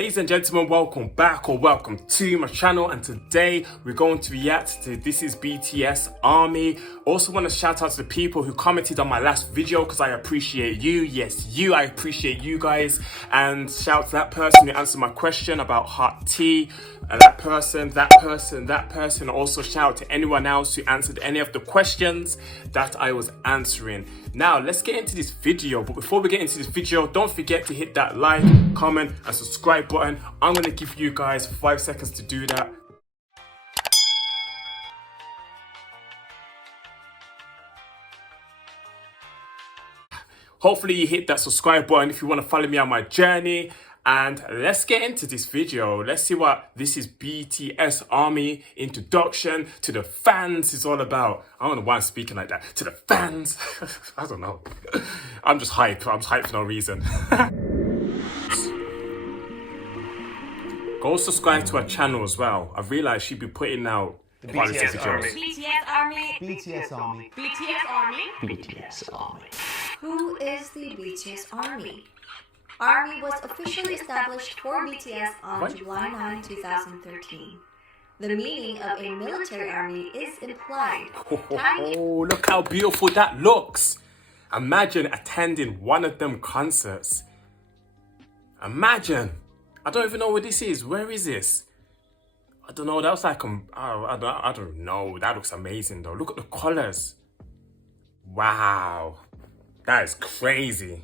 Ladies and gentlemen, welcome back or welcome to my channel, and today we're going to react to This Is BTS Army. Also want to shout out to the people who commented on my last video because I appreciate you. Yes, I appreciate you guys. And shout to that person who answered my question about hot tea. And that person. Also shout to anyone else who answered any of the questions that I was answering. Now, let's get into this video. But before we get into this video, don't forget to hit that like, comment, and subscribe button. I'm going to give you guys 5 seconds to do that. Hopefully you hit that subscribe button if you want to follow me on my journey. And let's get into this video. Let's see what This Is BTS Army introduction to the fans is all about. I don't know why I'm speaking like that. To the fans. I don't know. I'm just hyped. I'm hyped for no reason. Go subscribe to our channel as well. I realized she'd be putting out quality videos. BTS Army. BTS Army. BTS Army. BTS Army. Who is the BTS Army? ARMY was officially established for BTS on July 9, 2013. The meaning of a military army is implied. Oh, look how beautiful that looks. Imagine attending one of them concerts. Imagine. I don't even know what this is. Where is this? I don't know. That was like, I don't know. That looks amazing though. Look at the colors. Wow. That is crazy.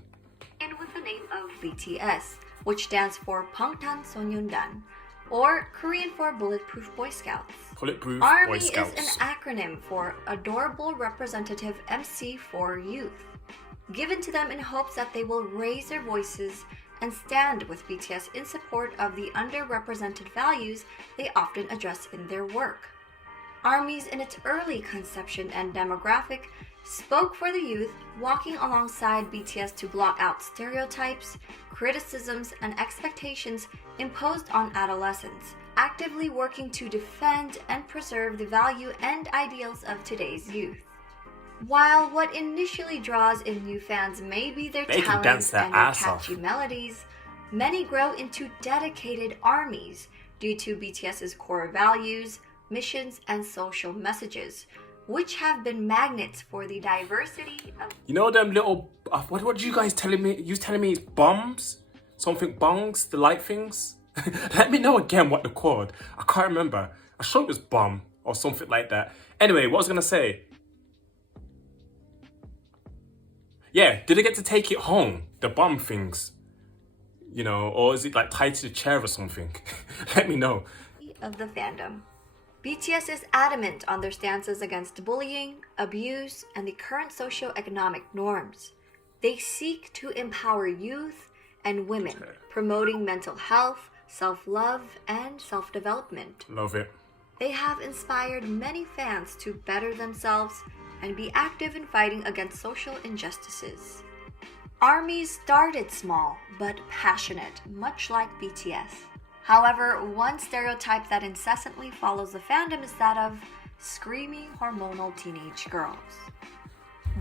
And with the name of BTS, which stands for Bangtanso년dan, or Korean for Bulletproof Boy Scouts. Bulletproof ARMY Boy Scouts is an acronym for Adorable Representative MC for Youth, given to them in hopes that they will raise their voices and stand with BTS in support of the underrepresented values they often address in their work. ARMYs in its early conception and demographic spoke for the youth, walking alongside BTS to block out stereotypes, criticisms, and expectations imposed on adolescents, actively working to defend and preserve the value and ideals of today's youth. While what initially draws in new fans may be their talents and their catchy melodies, many grow into dedicated armies due to BTS's core values, missions, and social messages, which have been magnets for the diversity of... You know them little... what did you guys telling me? You telling me it's bombs? Something bongs? The light things? Let me know again what they're called. I can't remember. I'm sure it was bomb or something like that. Anyway, what was I going to say? Yeah, did I get to take it home? The bomb things? You know, or is it like tied to the chair or something? Let me know. Of the fandom. BTS is adamant on their stances against bullying, abuse, and the current socio-economic norms. They seek to empower youth and women, promoting mental health, self-love, and self-development. Love it. They have inspired many fans to better themselves and be active in fighting against social injustices. ARMYs started small but passionate, much like BTS. However, one stereotype that incessantly follows the fandom is that of screaming hormonal teenage girls.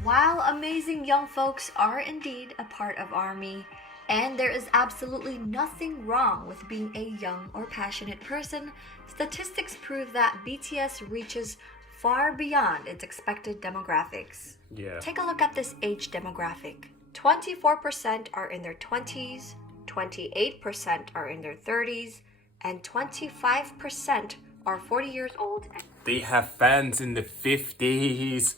While amazing young folks are indeed a part of ARMY, and there is absolutely nothing wrong with being a young or passionate person, statistics prove that BTS reaches far beyond its expected demographics. Yeah. Take a look at this age demographic. 24% are in their 20s, 28% are in their 30s, and 25% are 40 years old. They have fans in the 50s.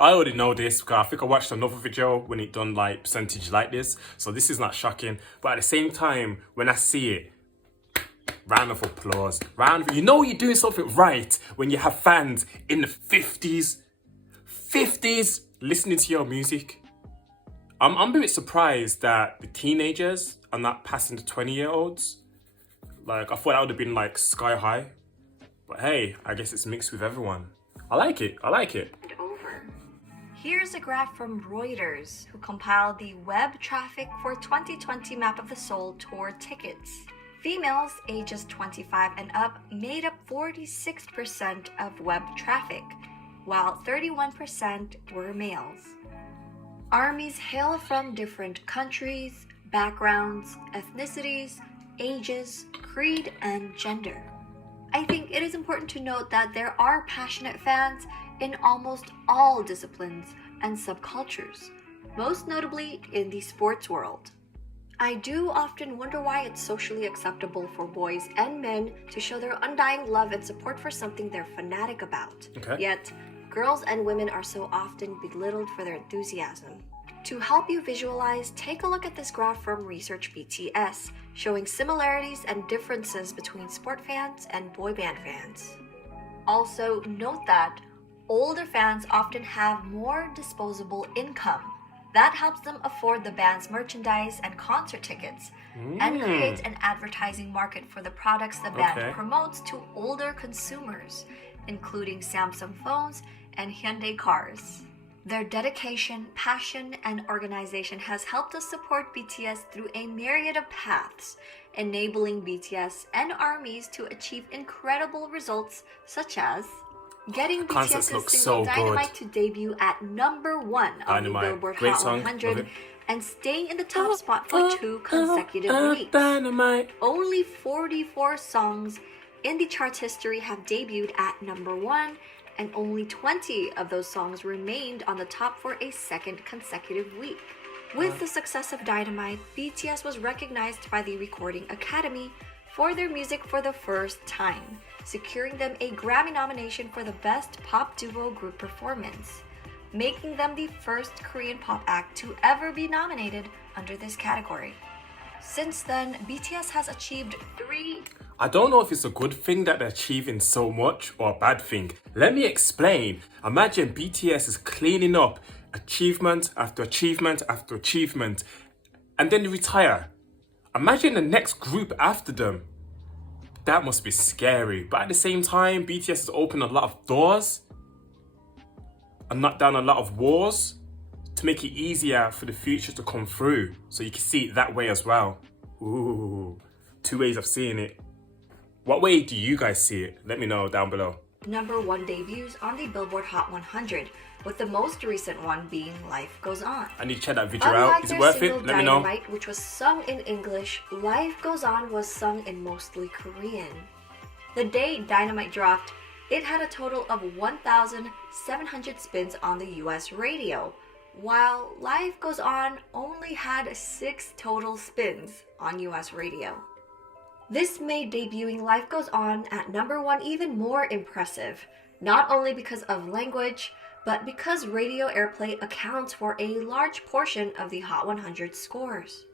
I already know this because I think I watched another video when it done like percentage like this. So this is not shocking. But at the same time, when I see it, round of applause. You know you're doing something right when you have fans in the 50s. 50s listening to your music. I'm a bit surprised that the teenagers are not passing the 20-year-olds. Like, I thought that would have been like sky high. But hey, I guess it's mixed with everyone. I like it. Over. Here's a graph from Reuters, who compiled the web traffic for 2020 Map of the Soul tour tickets. Females ages 25 and up made up 46% of web traffic, while 31% were males. ARMYs hail from different countries, backgrounds, ethnicities, ages, creed, and gender. I think it is important to note that there are passionate fans in almost all disciplines and subcultures, most notably in the sports world. I do often wonder why it's socially acceptable for boys and men to show their undying love and support for something they're fanatic about. Yet, girls and women are so often belittled for their enthusiasm. To help you visualize, take a look at this graph from Research BTS, showing similarities and differences between sport fans and boy band fans. Also, note that older fans often have more disposable income. That helps them afford the band's merchandise and concert tickets, and creates an advertising market for the products the band promotes to older consumers, including Samsung phones and Hyundai cars. Their dedication, passion, and organization has helped us support BTS through a myriad of paths, enabling BTS and ARMYs to achieve incredible results such as getting BTS's single Dynamite to debut at number 1 on the Billboard Hot 100 and staying in the top spot for 2 consecutive weeks. Dynamite. Only 44 songs in the chart's history have debuted at number 1, and only 20 of those songs remained on the top for a second consecutive week. With the success of Dynamite, BTS was recognized by the Recording Academy for their music for the first time, securing them a Grammy nomination for the Best Pop Duo Group Performance, making them the first Korean pop act to ever be nominated under this category. Since then, BTS has achieved 3... I don't know if it's a good thing that they're achieving so much or a bad thing. Let me explain. Imagine BTS is cleaning up achievement after achievement after achievement, and then they retire. Imagine the next group after them. That must be scary. But at the same time, BTS has opened a lot of doors and knocked down a lot of walls to make it easier for the future to come through. So you can see it that way as well. Ooh, 2 ways of seeing it. What way do you guys see it? Let me know down below. Number 1 debuts on the Billboard Hot 100, with the most recent one being Life Goes On. I need to check that video out. Is it worth it? Let me know. Dynamite, which was sung in English, Life Goes On was sung in mostly Korean. The day Dynamite dropped, it had a total of 1,700 spins on the US radio, while Life Goes On only had 6 total spins on US radio. This made debuting Life Goes On at number 1 even more impressive, not only because of language, but because radio airplay accounts for a large portion of the Hot 100 scores.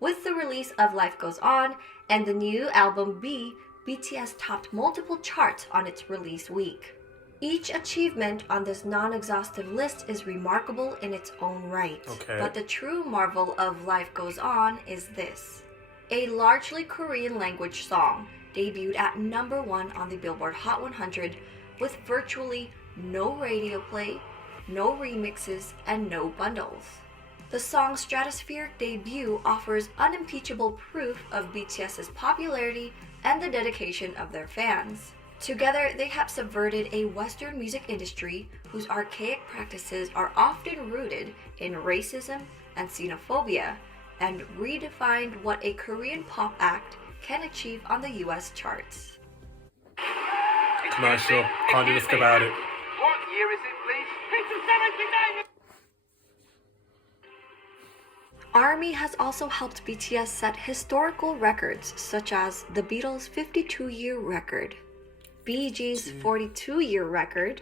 With the release of Life Goes On and the new album B, BTS topped multiple charts on its release week. Each achievement on this non-exhaustive list is remarkable in its own right, but the true marvel of Life Goes On is this. A largely Korean language song debuted at number 1 on the Billboard Hot 100 with virtually no radio play, no remixes, and no bundles. The song's stratospheric debut offers unimpeachable proof of BTS's popularity and the dedication of their fans. Together, they have subverted a Western music industry whose archaic practices are often rooted in racism and xenophobia, and redefined what a Korean pop act can achieve on the US charts. Commercial. Can't do this about it. What year is it, please? It's 79! ARMY has also helped BTS set historical records such as the Beatles' 52-year record, Bee Gees' 42-year record,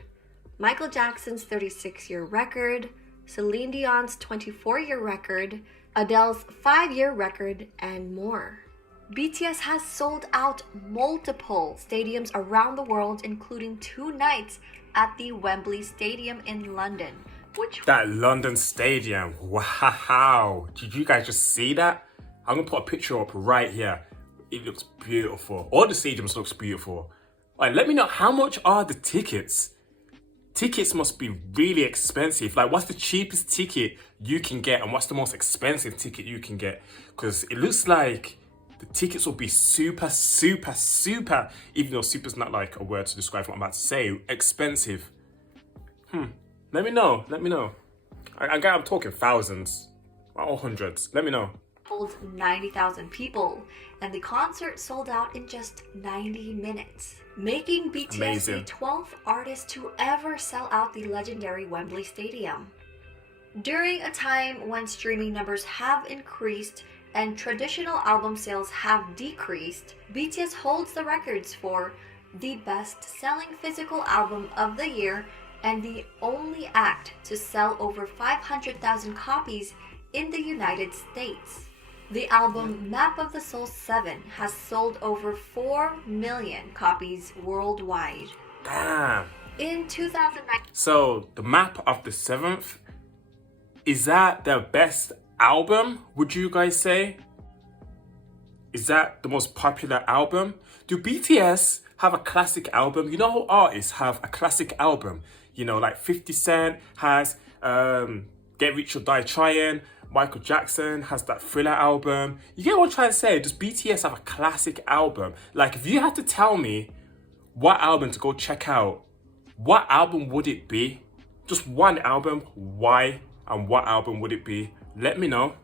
Michael Jackson's 36-year record, Celine Dion's 24-year record, Adele's 5-year record, and more. BTS has sold out multiple stadiums around the world, including 2 nights at the Wembley Stadium in London. That London Stadium, wow! Did you guys just see that? I'm gonna put a picture up right here. It looks beautiful. All the stadiums looks beautiful. Like, let me know, how much are the tickets? Tickets must be really expensive. Like, what's the cheapest ticket you can get and what's the most expensive ticket you can get? Because it looks like the tickets will be super, even though super's not like a word to describe what I'm about to say, expensive. Let me know. I'm talking thousands or hundreds. Let me know. holds 90,000 people, and the concert sold out in just 90 minutes, making BTS Amazing. the 12th artist to ever sell out the legendary Wembley Stadium. During a time when streaming numbers have increased and traditional album sales have decreased, BTS holds the records for the best-selling physical album of the year and the only act to sell over 500,000 copies in the United States. The album Map of the Soul 7 has sold over 4 million copies worldwide. Damn. In 2009, So the Map of the Seventh, is that their best album, would you guys say? Is that the most popular album? Do BTS have a classic album? You know how artists have a classic album? You know, like 50 Cent has Get Rich or Die Trying. Michael Jackson has that Thriller album. You get what I'm trying to say? Does BTS have a classic album? Like, if you had to tell me what album to go check out, what album would it be? Just one album. Why? And what album would it be? Let me know.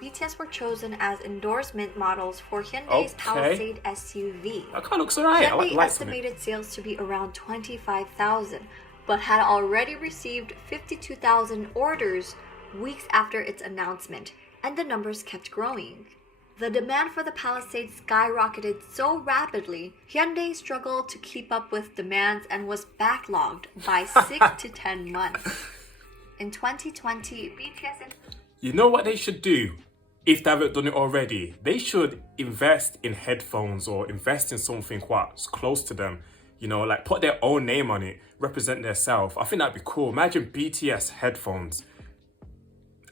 BTS were chosen as endorsement models for Hyundai's Okay. Palisade SUV. That kind of looks alright. I Hyundai like the lights on it. estimated sales to be around 25,000, but had already received 52,000 orders weeks after its announcement, and the numbers kept growing. The demand for the Palisade skyrocketed so rapidly, Hyundai struggled to keep up with demands and was backlogged by 6 to 10 months. In 2020, BTS... You know what they should do? If they haven't done it already, they should invest in headphones or invest in something quite close to them. You know, like put their own name on it, represent themselves. I think that'd be cool. Imagine BTS headphones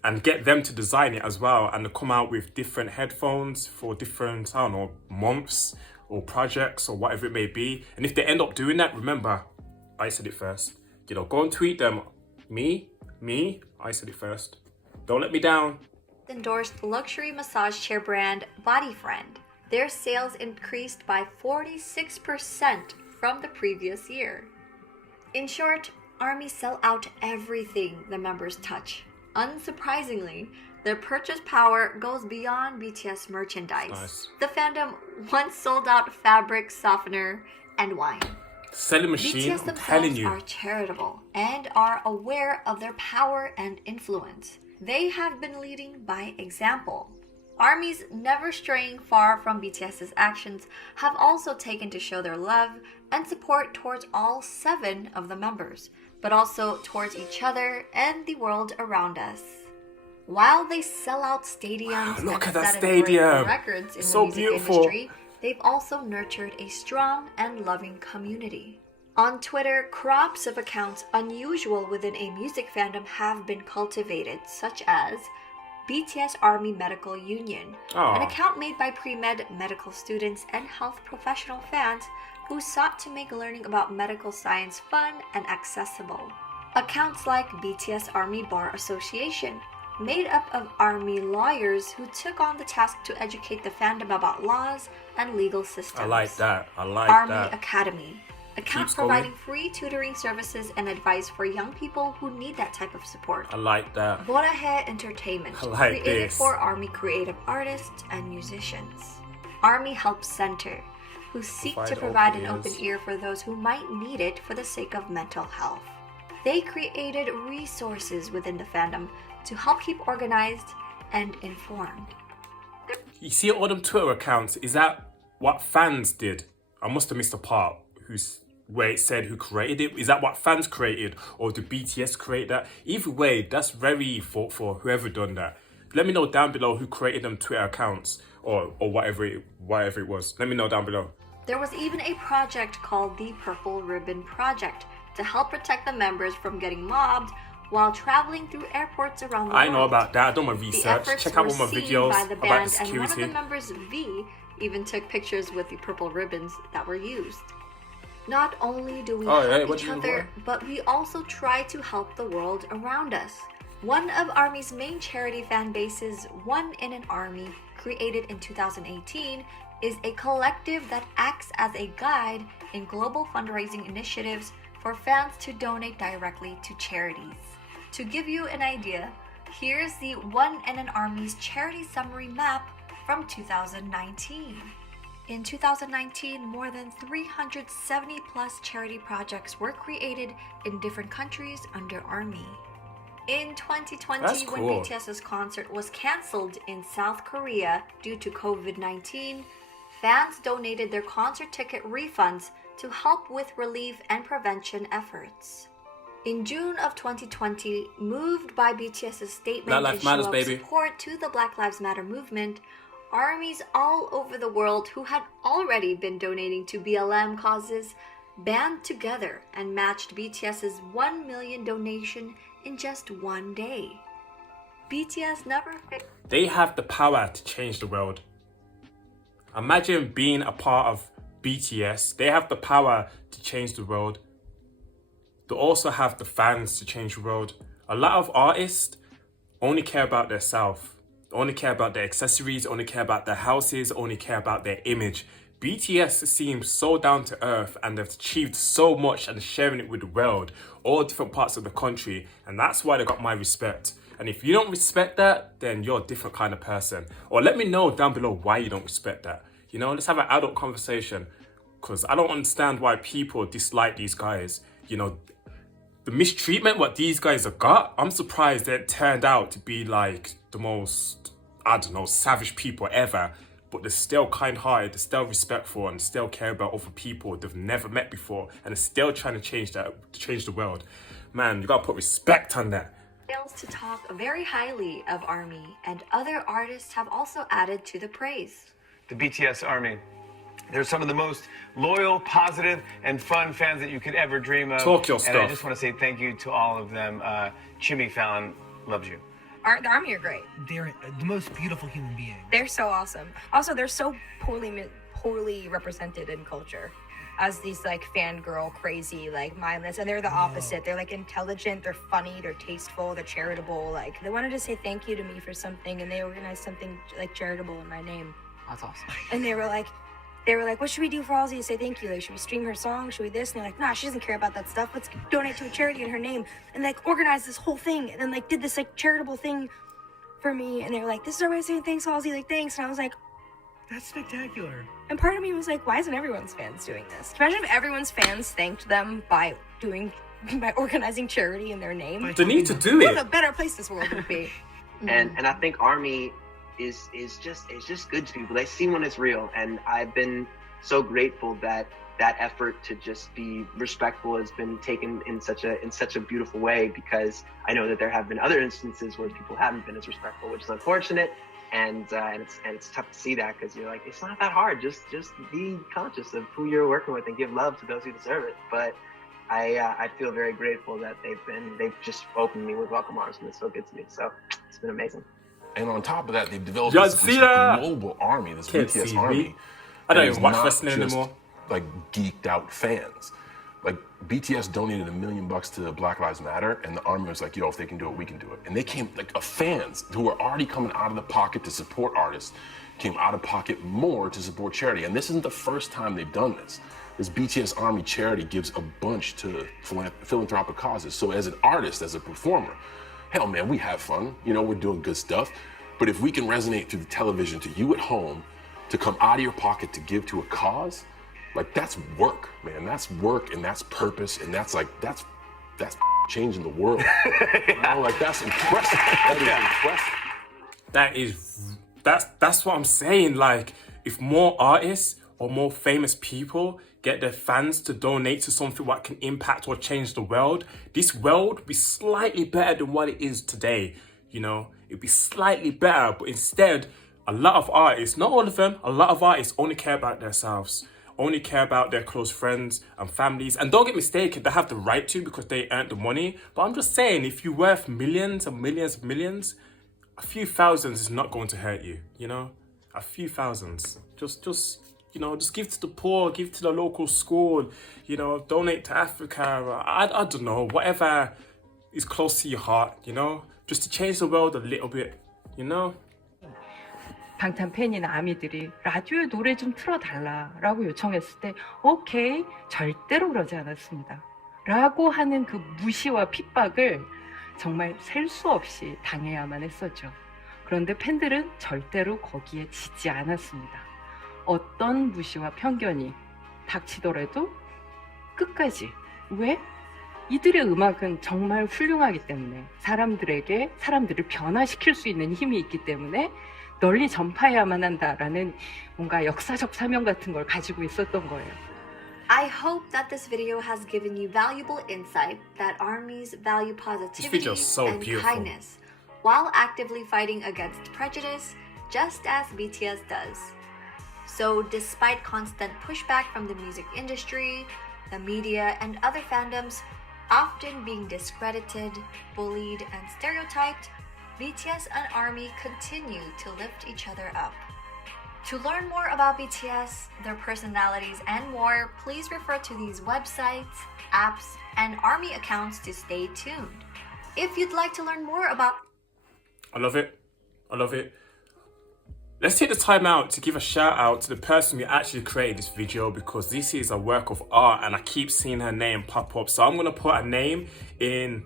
and get them to design it as well and come out with different headphones for different, I don't know, months or projects or whatever it may be. And if they end up doing that, remember, I said it first. You know, go and tweet them. Me, I said it first. Don't let me down. endorsed luxury massage chair brand BodyFriend. Their sales increased by 46% from the previous year. In short, ARMY sell out everything the members touch. Unsurprisingly, their purchase power goes beyond BTS merchandise. Nice. The fandom once sold out fabric softener and wine. Selling machine, BTS I'm telling themselves you. are charitable and are aware of their power and influence. They have been leading by example. ARMYs never straying far from BTS's actions have also taken to show their love and support towards all 7 of the members, but also towards each other and the world around us. While they sell out stadiums Look and at that set and break stadium. records in So the music beautiful. industry, they've also nurtured a strong and loving community. On Twitter, crops of accounts unusual within a music fandom have been cultivated, such as BTS Army Medical Union, Aw. an account made by pre-med medical students and health professional fans who sought to make learning about medical science fun and accessible. Accounts like BTS Army Bar Association, made up of Army lawyers who took on the task to educate the fandom about laws and legal systems. I like that. I like Army that. Academy, account Keeps going. providing free tutoring services and advice for young people who need that type of support. I like that. Borahe Entertainment, I like created this. for Army creative artists and musicians. Army Help Center, who seek to provide an open ear for those who might need it for the sake of mental health. They created resources within the fandom to help keep organized and informed. You see all them Twitter accounts, is that what fans did? I must have missed a part where it said who created it. Is that what fans created or did BTS create that? Either way, that's very thoughtful, whoever done that. Let me know down below who created them Twitter accounts or whatever it was. Let me know down below. There was even a project called the Purple Ribbon Project to help protect the members from getting mobbed while traveling through airports around the world. I know about that. I done my The research. efforts Check out were all my seen videos by the about band, the and one of security. the members, V, even took pictures with the purple ribbons that were used. Not only do we Oh, yeah, help what each do you other, want? but we also try to help the world around us. One of Army's main charity fan bases, One in an Army, created in 2018, is a collective that acts as a guide in global fundraising initiatives for fans to donate directly to charities. To give you an idea, Here's the One and an Army's charity summary map from 2019. In 2019, more than 370 plus charity projects were created in different countries under ARMY. In 2020, That's when cool. BTS's concert was cancelled in South Korea due to COVID-19, fans donated their concert ticket refunds to help with relief and prevention efforts. In June of 2020, moved by BTS's statement Black and Lives show Matters, of baby. support to the Black Lives Matter movement, armies all over the world who had already been donating to BLM causes band together and matched BTS's 1 million donation in just one day. BTS never They have the power to change the world. Imagine being a part of BTS. They have the power to change the world. They also have the fans to change the world. A lot of artists only care about their self, only care about their accessories, only care about their houses, only care about their image. BTS seems so down to earth and they've achieved so much and sharing it with the world, all different parts of the country, and that's why they got my respect. And if you don't respect that, then you're a different kind of person. Or let me know down below why you don't respect that. You know, let's have an adult conversation, because I don't understand why people dislike these guys. You know, the mistreatment what these guys have got, I'm surprised that it turned out to be like the most, I don't know, savage people ever. But they're still kind-hearted, they're still respectful, and still care about other people they've never met before, and they're still trying to change the world. Man, you gotta put respect on that. fails to talk very highly of ARMY, and other artists have also added to the praise. The BTS Army. They're some of the most loyal, positive, and fun fans that you could ever dream of. Talk your And I stuff. just want to say thank you to all of them. Jimmy Fallon loves you. The Army are great. They're the most beautiful human beings. They're so awesome. Also, they're so poorly represented in culture as these like fangirl, crazy, like mindless, and they're the opposite. They're like intelligent, they're funny, they're tasteful, they're charitable. Like they wanted to say thank you to me for something, and they organized something like charitable in my name. That's awesome. And they were like, what should we do for Halsey to say thank you? Like, should we stream her song? Should we this? And they're like, nah, she doesn't care about that stuff. Let's donate to a charity in her name. And like organize this whole thing. And then like did this like charitable thing for me. And they were like, this is our way of saying thanks, Halsey. Like, thanks. And I was like, That's spectacular. and part of me was like, why isn't everyone's fans doing this? Imagine if everyone's fans thanked them by organizing charity in their name. They need to do What a it. better place this world would be. And I think ARMY is just good to people. They see when it's real, and I've been so grateful that that effort to just be respectful has been taken in such a beautiful way, because I know that there have been other instances where people haven't been as respectful, which is unfortunate, and it's tough to see that, because you're like, it's not that hard. Just be conscious of who you're working with and give love to those who deserve it. But I feel very grateful that they've just opened me with welcome arms, and it's so good to me. So it's been amazing. And on top of that, they've developed Y'all this see that? global army, this Can't BTS see army. me. I don't that even is watch not wrestling just, anymore. like geeked out fans. Like BTS donated $1 million to Black Lives Matter, and the army was like, yo, if they can do it, we can do it. And they came, like fans who were already coming out of the pocket to support artists, came out of pocket more to support charity. And this isn't the first time they've done this. This BTS Army charity gives a bunch to philanthropic causes. So as an artist, as a performer, hell man, we have fun. You know, we're doing good stuff. But if we can resonate through the television to you at home, to come out of your pocket to give to a cause, like that's work, man. That's work, and that's purpose, and that's changing the world. You know, like that's impressive. That is impressive. That's what I'm saying. Like, if more artists or more famous people get their fans to donate to something that can impact or change the world, this world would be slightly better than what it is today. You know, it'd be slightly better, but instead, a lot of artists, not all of them, a lot of artists only care about themselves, only care about their close friends and families. And don't get mistaken, they have the right to, because they earned the money. But I'm just saying, if you're worth millions and millions and millions, a few thousands is not going to hurt you, you know? A few thousands. Just you know, just give to the poor, give to the local school, you know, donate to Africa. I don't know, whatever is close to your heart, you know? Just to change the world a little bit, you know? 방탄팬이나 아미들이 라디오에 노래 좀 틀어달라라고 요청했을 때 오케이, 절대로 그러지 않았습니다. 라고 하는 그 무시와 핍박을 정말 셀 수 없이 당해야만 했었죠. 그런데 팬들은 절대로 거기에 지지 않았습니다. 어떤 무시와 편견이 닥치더라도 끝까지. 왜? 이들의 음악은 정말 훌륭하기 때문에 사람들을 변화시킬 수 있는 힘이 있기 때문에 널리 전파해야만 한다라는 뭔가 역사적 사명 같은 걸 가지고 있었던 거예요. I hope that this video has given you valuable insight that armies value positivity so and beautiful. kindness while actively fighting against prejudice, just as BTS does. So despite constant pushback from the music industry, the media, and other fandoms, often being discredited, bullied, and stereotyped, BTS and ARMY continue to lift each other up. To learn more about BTS, their personalities, and more, please refer to these websites, apps, and ARMY accounts to stay tuned. If you'd like to learn more about... I love it. I love it. Let's take the time out to give a shout out to the person who actually created this video, because this is a work of art and I keep seeing her name pop up. So I'm going to put her name in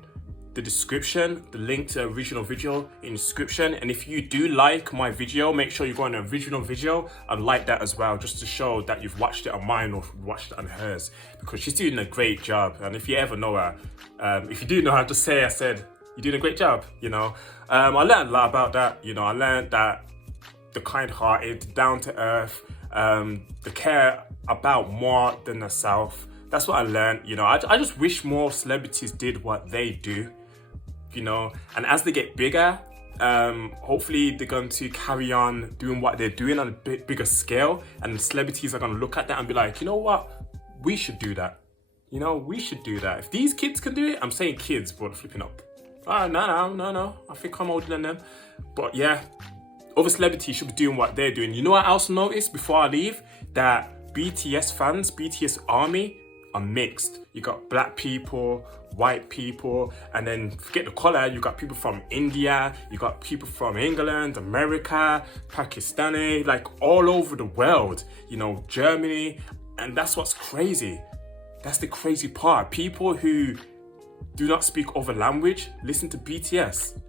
the description, the link to the original video in the description. And if you do like my video, make sure you go on the original video and like that as well, just to show that you've watched it on mine or watched it on hers, because she's doing a great job. And if you ever know her, if you do know her, just say I said you're doing a great job, you know. I learned a lot about that, you know. I learned that the kind-hearted, down-to-earth, the care about more than herself. That's what I learned, you know. I just wish more celebrities did what they do, you know. And as they get bigger, hopefully they're going to carry on doing what they're doing on a bit bigger scale, and the celebrities are going to look at that and be like, you know what, we should do that. You know, we should do that. If these kids can do it, I'm saying kids, but flipping up. No. I think I'm older than them. But yeah, other celebrities should be doing what they're doing. You know what I also noticed before I leave? That BTS fans, BTS ARMY, are mixed. You got black people, white people, and then forget the color, you got people from India, you got people from England, America, Pakistani, like all over the world, you know, Germany. And that's what's crazy. That's the crazy part. People who do not speak other language listen to BTS.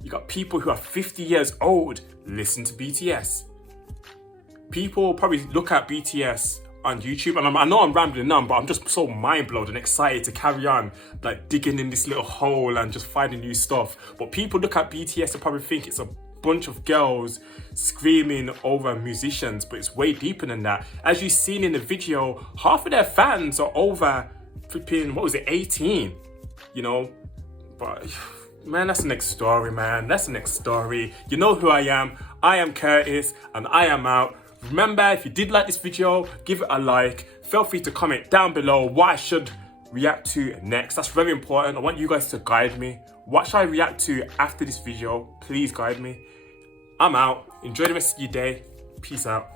You got people who are 50 years old listen to BTS. People probably look at BTS on YouTube, and I know I'm rambling on, but I'm just so mind blown and excited to carry on, like digging in this little hole and just finding new stuff. But people look at BTS and probably think it's a bunch of girls screaming over musicians, but it's way deeper than that. As you've seen in the video, half of their fans are over flipping, 18, you know. But man, that's the next story, man. That's the next story. You know who I am. I am Curtis, and I am out. Remember, if you did like this video, give it a like. Feel free to comment down below what I should react to next. That's very important. I want you guys to guide me. What should I react to after this video? Please guide me. I'm out. Enjoy the rest of your day. Peace out.